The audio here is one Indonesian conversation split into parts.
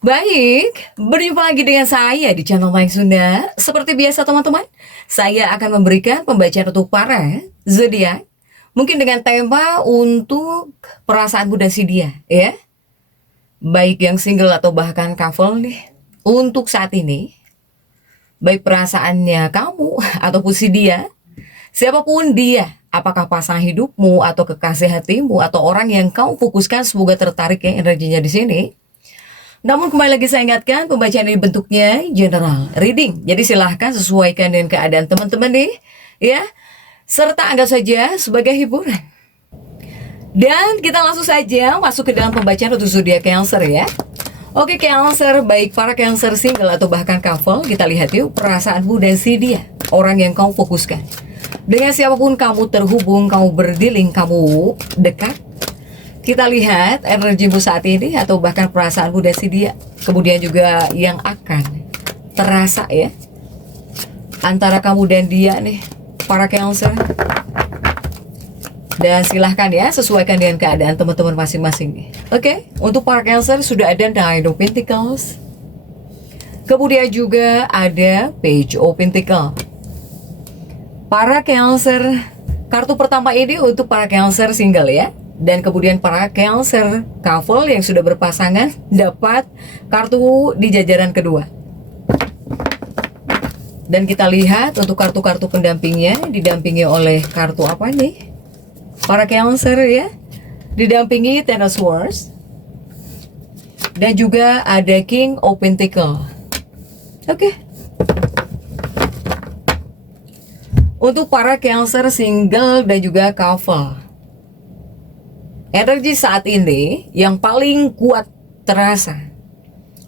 Baik, berjumpa lagi dengan saya di channel Mike Sunda. Seperti biasa teman-teman, saya akan memberikan pembacaan untuk para zodiak. Mungkin dengan tema untuk perasaan muda si dia, ya. Baik yang single atau bahkan couple nih. Untuk saat ini, baik perasaannya kamu ataupun si dia, siapapun dia, apakah pasangan hidupmu atau kekasih hatimu atau orang yang kau fokuskan, semoga tertarik ya energinya di sini. Namun kembali lagi saya ingatkan, pembacaan ini bentuknya general reading. Jadi silahkan sesuaikan dengan keadaan teman-teman nih, ya. Serta anggap saja sebagai hiburan. Dan kita langsung saja masuk ke dalam pembacaan untuk zodiak Cancer ya. Oke Cancer, baik para Cancer single atau bahkan couple, kita lihat yuk perasaanmu dan si dia, orang yang kamu fokuskan. Dengan siapapun kamu terhubung, kamu berdealing, kamu dekat, kita lihat energimu saat ini atau bahkan perasaanmu dan si dia. Kemudian juga yang akan terasa ya antara kamu dan dia nih, para Cancer. Dan silahkan ya sesuaikan dengan keadaan teman-teman masing-masing nih. Oke, untuk para Cancer sudah ada Nine of Pentacles. Kemudian juga ada Page of Pentacles. Para Cancer, kartu pertama ini untuk para Cancer single ya. Dan kemudian para Cancer couple yang sudah berpasangan dapat kartu di jajaran kedua. Dan kita lihat untuk kartu-kartu pendampingnya didampingi oleh kartu apa nih? Para Cancer ya, didampingi Ten of Swords. Dan juga ada King of Pentacles. Oke. Untuk para Cancer single dan juga couple, energi saat ini yang paling kuat terasa,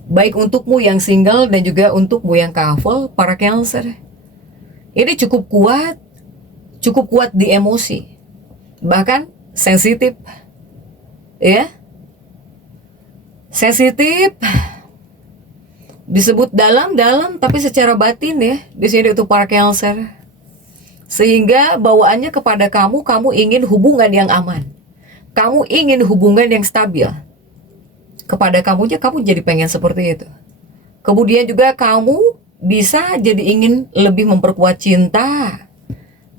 baik untukmu yang single dan juga untukmu yang couple, para Cancer. Ini cukup kuat di emosi, bahkan sensitif, ya. Sensitif, disebut dalam, tapi secara batin ya, di sini untuk para Cancer. Sehingga bawaannya kepada kamu ingin hubungan yang aman. Kamu ingin hubungan yang stabil. Kepada kamunya, kamu jadi pengen seperti itu. Kemudian juga kamu bisa jadi ingin lebih memperkuat cinta.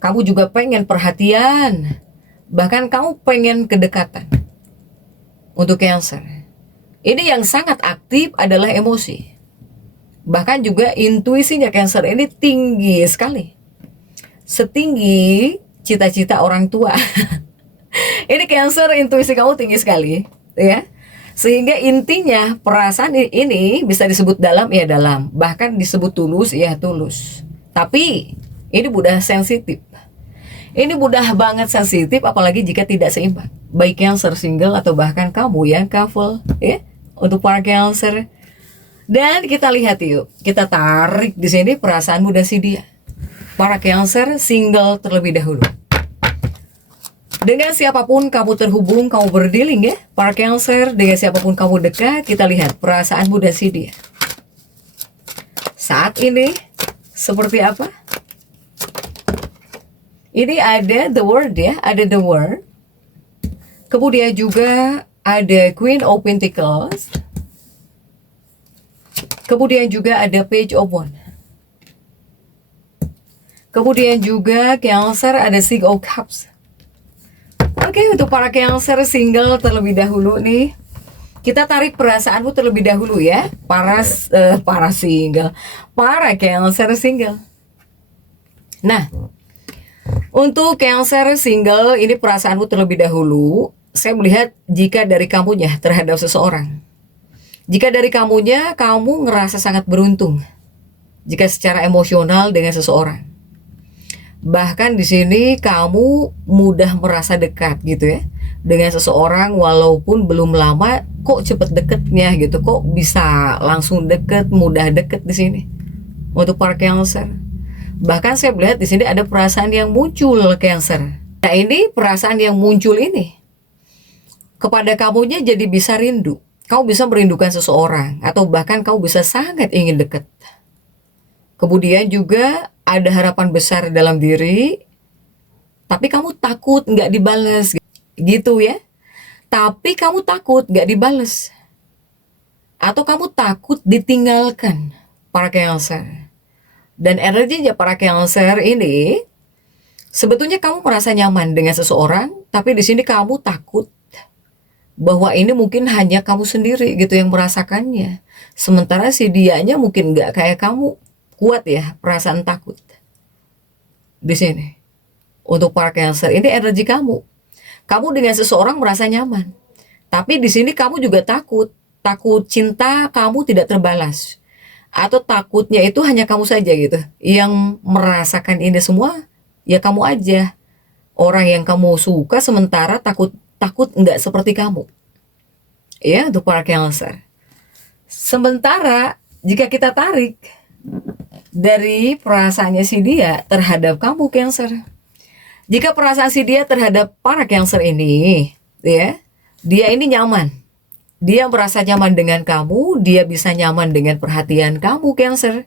Kamu juga pengen perhatian. Bahkan kamu pengen kedekatan. Untuk Cancer, ini yang sangat aktif adalah emosi. Bahkan juga intuisinya Cancer ini tinggi sekali. Setinggi cita-cita orang tua. Ini Cancer, intuisi kamu tinggi sekali, ya. Sehingga intinya perasaan ini bisa disebut dalam, ya dalam. Bahkan disebut tulus, ya tulus. Tapi ini mudah sensitif. Ini mudah banget sensitif, apalagi jika tidak seimbang. Baik Cancer single atau bahkan kamu yang couple, ya. Untuk para Cancer. Dan kita lihat yuk, kita tarik di sini perasaanmu dan si dia. Para Cancer single terlebih dahulu. Dengan siapapun kamu terhubung, kamu berdealing ya, para Cancer. Dengan siapapun kamu dekat, kita lihat perasaanmu dan si dia. Saat ini seperti apa? Ini ada the World ya, ada the World. Kemudian juga ada Queen of Pentacles. Kemudian juga ada Page of Wands. Kemudian juga Cancer ada Six of Cups. Oke, untuk para Cancer single terlebih dahulu nih, kita tarik perasaanmu terlebih dahulu ya, para single, para Cancer single. Nah, untuk Cancer single ini perasaanmu terlebih dahulu, saya melihat jika dari kamunya terhadap seseorang. Jika dari kamunya, kamu ngerasa sangat beruntung jika secara emosional dengan seseorang. Bahkan di sini kamu mudah merasa dekat gitu ya dengan seseorang, walaupun belum lama, kok cepet deketnya gitu, kok bisa langsung deket, mudah deket di sini. Untuk para Cancer, bahkan saya melihat di sini ada perasaan yang muncul Cancer. Nah ini perasaan yang muncul ini kepada kamunya jadi bisa rindu. Kamu bisa merindukan seseorang atau bahkan kamu bisa sangat ingin dekat. Kemudian juga ada harapan besar dalam diri, tapi kamu takut nggak dibales, gitu ya. Tapi kamu takut nggak dibales. atau kamu takut ditinggalkan, para Cancer. Dan energinya para Cancer ini sebetulnya kamu merasa nyaman dengan seseorang, tapi di sini kamu takut bahwa ini mungkin hanya kamu sendiri gitu yang merasakannya. Sementara si dianya mungkin nggak kayak kamu kuat ya perasaan takut. Di sini untuk para Cancer ini energi kamu. Kamu dengan seseorang merasa nyaman, tapi di sini kamu juga takut. Takut cinta kamu tidak terbalas. Atau takutnya itu hanya kamu saja gitu yang merasakan ini semua, ya kamu aja orang yang kamu suka, sementara takut nggak seperti kamu ya untuk para Cancer. Sementara jika kita tarik dari perasaannya si dia terhadap kamu Cancer, jika perasaan si dia terhadap para Cancer ini ya, dia ini nyaman. Dia merasa nyaman dengan kamu, dia bisa nyaman dengan perhatian kamu, Cancer.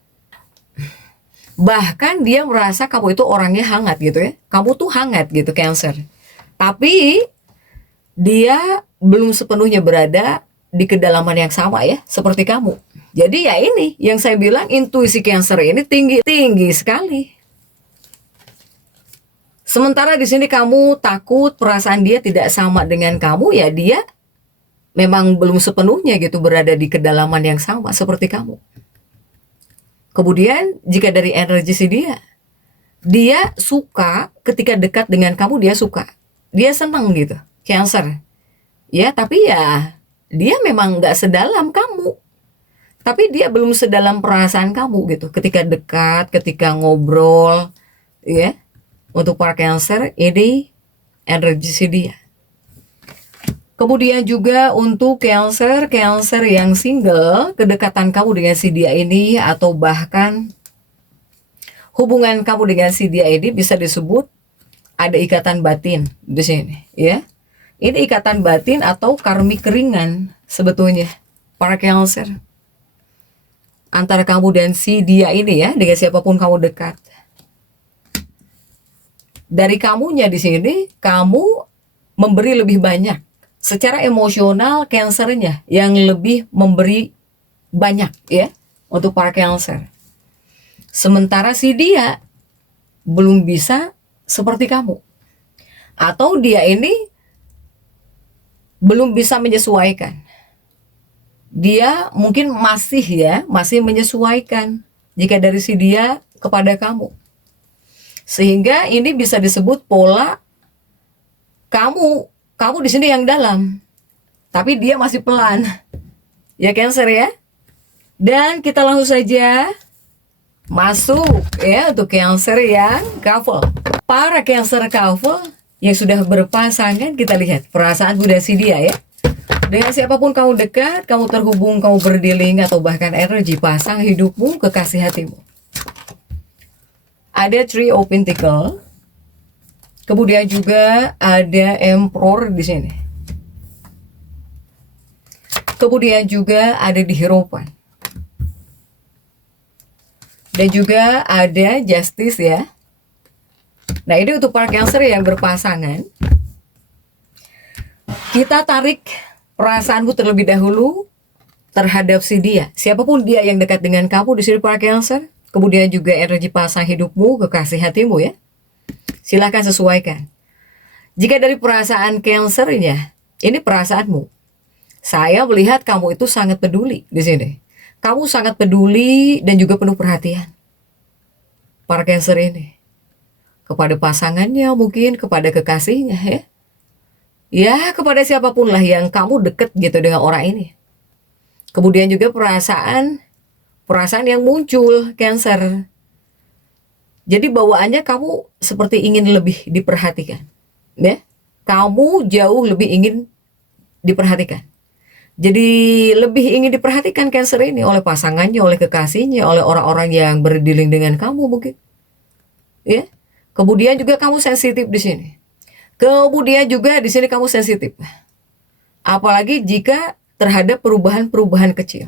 Bahkan dia merasa kamu itu orangnya hangat gitu ya. Kamu tuh hangat gitu, Cancer. Tapi dia belum sepenuhnya berada di kedalaman yang sama ya, seperti kamu. Jadi ya ini yang saya bilang, intuisi Cancer ini tinggi sekali. Sementara di sini kamu takut perasaan dia tidak sama dengan kamu, ya dia memang belum sepenuhnya gitu berada di kedalaman yang sama seperti kamu. Kemudian jika dari energi si dia suka ketika dekat dengan kamu, dia suka, dia senang gitu, Cancer. Ya tapi ya dia memang nggak sedalam kamu, tapi dia belum sedalam perasaan kamu gitu. Ketika dekat, ketika ngobrol, ya untuk para Cancer ini energi si dia. Kemudian juga untuk Cancer yang single, kedekatan kamu dengan si dia ini atau bahkan hubungan kamu dengan si dia ini bisa disebut ada ikatan batin di sini, ya. Ini ikatan batin atau karmik ringan sebetulnya para Cancer. Antara kamu dan si dia ini ya, dengan siapapun kamu dekat. Dari kamunya di sini, kamu memberi lebih banyak. Secara emosional Cancernya yang lebih memberi banyak ya untuk para Cancer. Sementara si dia belum bisa seperti kamu. Atau dia ini belum bisa menyesuaikan. Dia mungkin masih menyesuaikan jika dari si dia kepada kamu. Sehingga ini bisa disebut pola kamu di sini yang dalam, tapi dia masih pelan. Ya Cancer ya. Dan kita langsung saja masuk ya untuk Cancer yang couple. Para Cancer couple yang sudah berpasangan, kita lihat perasaan dan si dia ya. Dengan siapapun kamu dekat, kamu terhubung, kamu berdealing, atau bahkan energi pasang hidupmu, kekasih hatimu. Ada Three of Pentacles. Kemudian juga ada Emperor di sini. Kemudian juga ada di Hierophant. Dan juga ada Justice ya. Nah ini untuk para Cancer yang berpasangan. Kita tarik perasaanmu terlebih dahulu terhadap si dia. Siapapun dia yang dekat dengan kamu di sini para Cancer. Kemudian juga energi pasang hidupmu, kekasih hatimu ya. Silahkan sesuaikan. Jika dari perasaan Cancernya, ini perasaanmu. Saya melihat kamu itu sangat peduli di sini. Kamu sangat peduli dan juga penuh perhatian. Para Cancer ini. Kepada pasangannya mungkin, kepada kekasihnya ya. Ya, kepada siapapun lah yang kamu deket gitu dengan orang ini. Kemudian juga perasaan yang muncul Cancer. Jadi bawaannya kamu seperti ingin lebih diperhatikan, ya. Kamu jauh lebih ingin diperhatikan. Jadi lebih ingin diperhatikan Cancer ini oleh pasangannya, oleh kekasihnya, oleh orang-orang yang berdealing dengan kamu mungkin, ya. Kemudian juga kamu sensitif di sini. Kemudian juga di sini kamu sensitif, apalagi jika terhadap perubahan-perubahan kecil.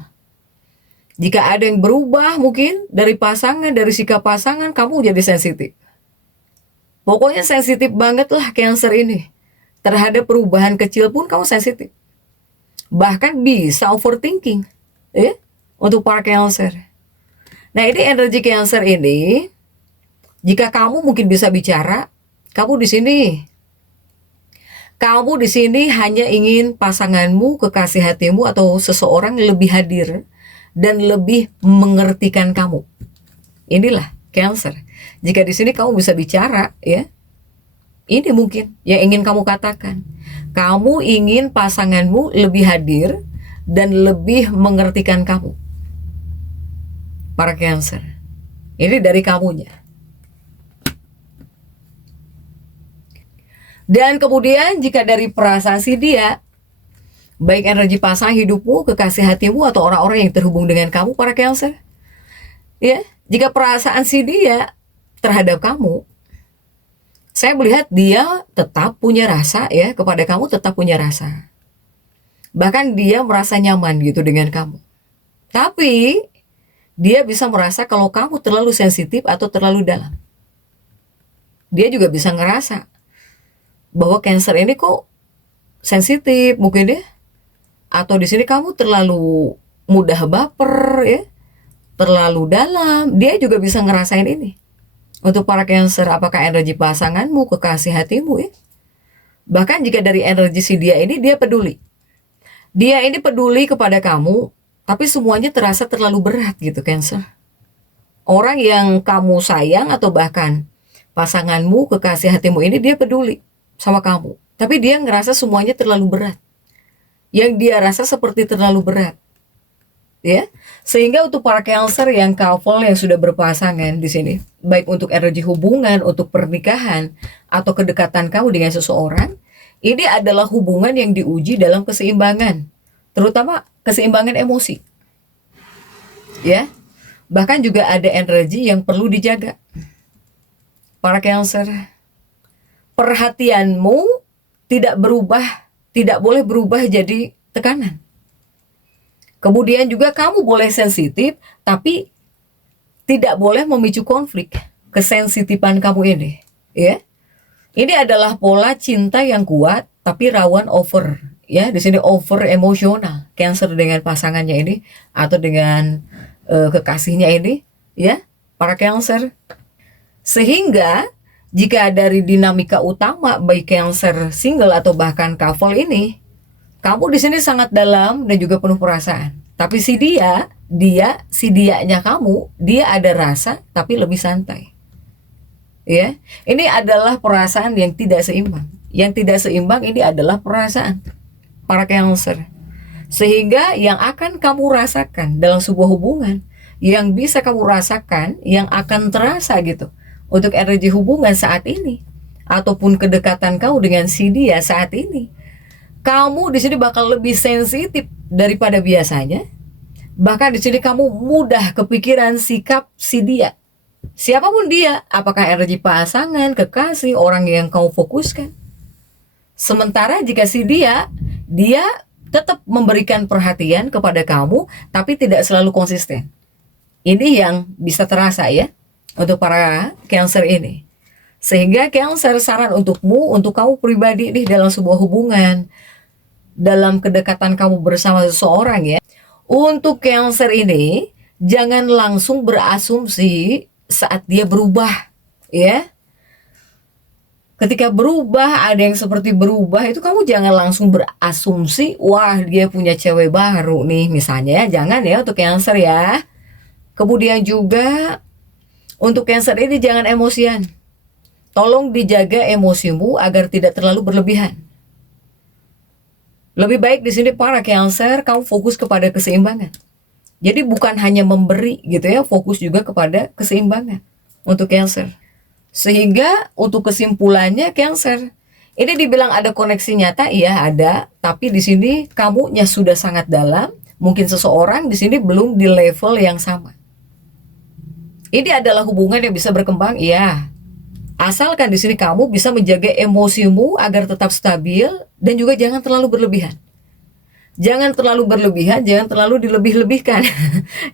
Jika ada yang berubah mungkin dari pasangan, dari sikap pasangan, kamu jadi sensitif. Pokoknya sensitif banget lah Cancer ini. Terhadap perubahan kecil pun kamu sensitif. Bahkan bisa overthinking. ya, untuk para Cancer. Nah, ini energi Cancer ini, jika kamu mungkin bisa bicara, kamu di sini. Kamu di sini hanya ingin pasanganmu, kekasih hatimu, atau seseorang lebih hadir dan lebih mengertikan kamu. Inilah Cancer. Jika di sini kamu bisa bicara, ya, ini mungkin yang ingin kamu katakan. Kamu ingin pasanganmu lebih hadir dan lebih mengertikan kamu. Para Cancer. Ini dari kamunya. Dan kemudian jika dari perasaan si dia, baik energi pasangan hidupmu, kekasih hatimu, atau orang-orang yang terhubung dengan kamu, para Cancer, ya, jika perasaan si dia terhadap kamu, saya melihat dia tetap punya rasa, ya, kepada kamu tetap punya rasa. Bahkan dia merasa nyaman gitu dengan kamu. Tapi dia bisa merasa kalau kamu terlalu sensitif atau terlalu dalam. Dia juga bisa ngerasa bahwa Cancer ini kok sensitif mungkin ya, atau di sini kamu terlalu mudah baper ya, terlalu dalam. Dia juga bisa ngerasain ini. Untuk para Cancer, apakah energi pasanganmu, kekasih hatimu ya. Bahkan jika dari energi si dia ini, dia peduli. Dia ini peduli kepada kamu, tapi semuanya terasa terlalu berat gitu Cancer. Orang yang kamu sayang atau bahkan pasanganmu, kekasih hatimu ini, dia peduli sama kamu, tapi dia ngerasa semuanya terlalu berat. Yang dia rasa seperti terlalu berat, ya. Sehingga untuk para Cancer yang couple yang sudah berpasangan di sini, baik untuk energi hubungan, untuk pernikahan, atau kedekatan kamu dengan seseorang, ini adalah hubungan yang diuji dalam keseimbangan, terutama keseimbangan emosi, ya. Bahkan juga ada energi yang perlu dijaga, para Cancer. Perhatianmu tidak boleh berubah jadi tekanan. Kemudian juga kamu boleh sensitif, tapi tidak boleh memicu konflik. Kesensitifan kamu ini, ya. Ini adalah pola cinta yang kuat, tapi rawan over, ya. Di sini over emosional, Cancer dengan pasangannya ini atau dengan kekasihnya ini, ya, para Cancer. Sehingga jika dari dinamika utama baik Cancer single atau bahkan couple ini, kamu di sini sangat dalam dan juga penuh perasaan. Tapi si dianya kamu, dia ada rasa tapi lebih santai. Ya, ini adalah perasaan yang tidak seimbang. Yang tidak seimbang ini adalah perasaan para Cancer. Sehingga yang akan kamu rasakan dalam sebuah hubungan, yang bisa kamu rasakan, yang akan terasa gitu untuk energi hubungan saat ini, ataupun kedekatan kamu dengan si dia saat ini, kamu di sini bakal lebih sensitif daripada biasanya. Bahkan di sini kamu mudah kepikiran sikap si dia, siapapun dia, apakah energi pasangan, kekasih, orang yang kamu fokuskan. Sementara jika si dia tetap memberikan perhatian kepada kamu, tapi tidak selalu konsisten. Ini yang bisa terasa ya untuk para Cancer ini. Sehingga Cancer, saran untukmu, untuk kamu pribadi nih dalam sebuah hubungan, dalam kedekatan kamu bersama seseorang ya, untuk Cancer ini jangan langsung berasumsi saat dia berubah ya. Ketika berubah, ada yang seperti berubah, itu kamu jangan langsung berasumsi, wah dia punya cewek baru nih misalnya ya. Jangan ya untuk Cancer ya. Kemudian juga untuk Cancer ini jangan emosian. Tolong dijaga emosimu agar tidak terlalu berlebihan. Lebih baik di sini para Cancer, kamu fokus kepada keseimbangan. Jadi bukan hanya memberi gitu ya, fokus juga kepada keseimbangan untuk Cancer. Sehingga untuk kesimpulannya Cancer, ini dibilang ada koneksi nyata, iya ada, tapi di sini kamunya sudah sangat dalam. Mungkin seseorang di sini belum di level yang sama. Ini adalah hubungan yang bisa berkembang, iya. Asalkan di sini kamu bisa menjaga emosimu agar tetap stabil dan juga jangan terlalu berlebihan. Jangan terlalu berlebihan, jangan terlalu dilebih-lebihkan.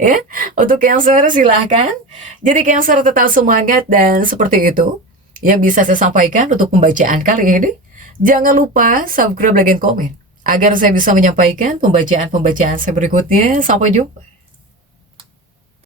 Ya, untuk Cancer silahkan. Jadi Cancer tetap semangat dan seperti itu yang bisa saya sampaikan untuk pembacaan kali ini. Jangan lupa subscribe, like, dan komen. agar saya bisa menyampaikan pembacaan-pembacaan saya berikutnya. Sampai jumpa.